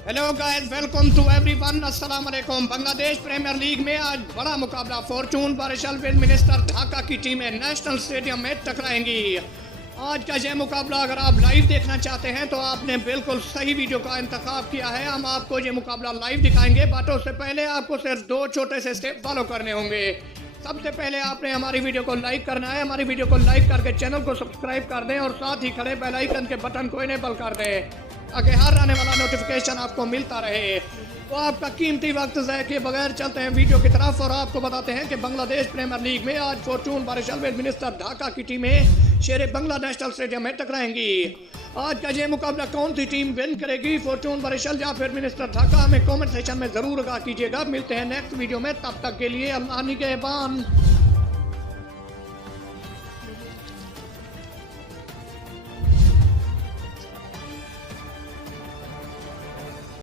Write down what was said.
Hello guys, welcome to everyone. अस्सलाम वालेकुम। Bangladesh premiere league में आज बड़ा मुकाबला। फॉर्चून बारिशल मिनिस्टर ढाका की टीमें नेशनल स्टेडियम में टकराएंगी। आज का ये मुकाबला अगर आप लाइव देखना चाहते हैं तो आपने बिल्कुल सही वीडियो का इंतखाब किया है। हम आपको ये मुकाबला लाइव दिखाएंगे, बट उससे पहले आपको सिर्फ 2 छोटे से स्टेप फॉलो करने होंगे। सबसे पहले आपने हमारी वीडियो को लाइक करना है। हमारी वीडियो को लाइक करके चैनल को सब्सक्राइब कर दें और साथ ही खड़े बेल आइकन के बटन को इनेबल कर दें ताकि हर आने वाला नोटिफिकेशन आपको मिलता रहे। तो आपका कीमती वक्त ज़ाया किए बगैर चलते हैं वीडियो की तरफ और आपको बताते हैं कि बांग्लादेश प्रीमियर लीग में आज फॉर्चून बारिशल मिनिस्टर ढाका की टीमें शेर बांग्ला नेशनल स्टेडियम में टकराएंगी। आज का ये मुकाबला कौन सी टीम विन करेगी, फॉर्चून बारिशल या फिर मिनिस्टर ढाका, हमें कमेंट सेक्शन में ज़रूर आगाह कीजिएगा। मिलते हैं नेक्स्ट वीडियो में, तब तक के लिए अल्लाह निगहबान।